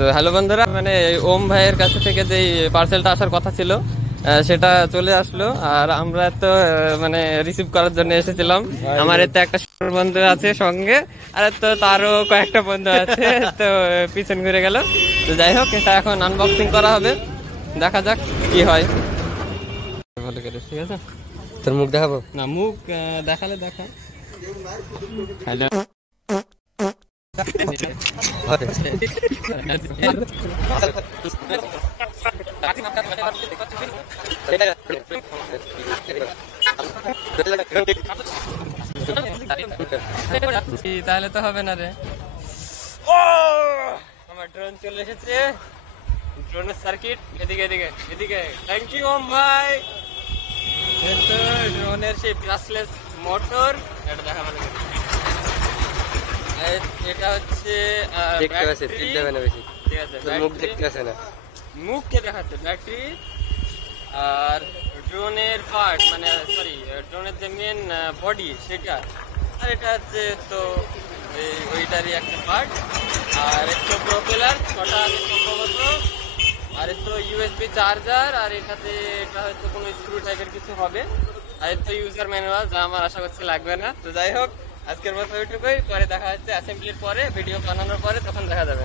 তো হ্যালো বন্ধুরা, মানে ওম ভাইয়ের কাছে থেকে যে পার্সেলটা আসার কথা ছিল সেটা চলে আসলো। আর আমরা তো মানে রিসিভ করার জন্য এসেছিলাম। আমার এতে একটা বন্ধু আছে সঙ্গে, আর তো তারও কয়েকটা বন্ধু আছে, তো পিছন ঘুরে গেল। তো যাই হোক, এটা এখন আনবক্সিং করা হবে, দেখা যাক কি হয়। ভালো করে, ঠিক আছে। তোর মুখ দেখাবো না, মুখ দেখালে দেখা। হ্যালো, তাহলে তো হবে না রে। আমার ড্রোন চলে এসেছে, ড্রোনের সার্কিট এদিকে এদিকে এদিকে। থ্যাংক ইউ ওম ভাই। ড্রোনের সেই ব্রাসলেস মোটর, এটা দেখা ভালো। এটা হচ্ছে দেখতে পাচ্ছে, ফিল দেবে না বেশি। ঠিক আছে, মুখ দেখতে আছে না, মুখকে দেখাচ্ছে ব্যাটারি। আর ড্রোনের পার্ট, মানে সরি, ড্রোনের যে মেন বডি সেটা। আর এটা হচ্ছে তো ওইটারই একটা পার্ট। আর একটু প্রপেলার ছটা আছে সম্ভবত। আর একটু ইউএসবি চার্জার। আর এটাতে এটা হয়তো কোনো স্ক্রু টাইপের কিছু হবে। আর একটু ইউজার ম্যানুয়াল, যা আমার আশা করছি লাগবে না। তো যাই হোক, আজকের মতো ওইটুকুই। পরে দেখা হচ্ছে অ্যাসেম্বলির পরে, ভিডিও বানানোর পরে, তখন দেখা যাবে।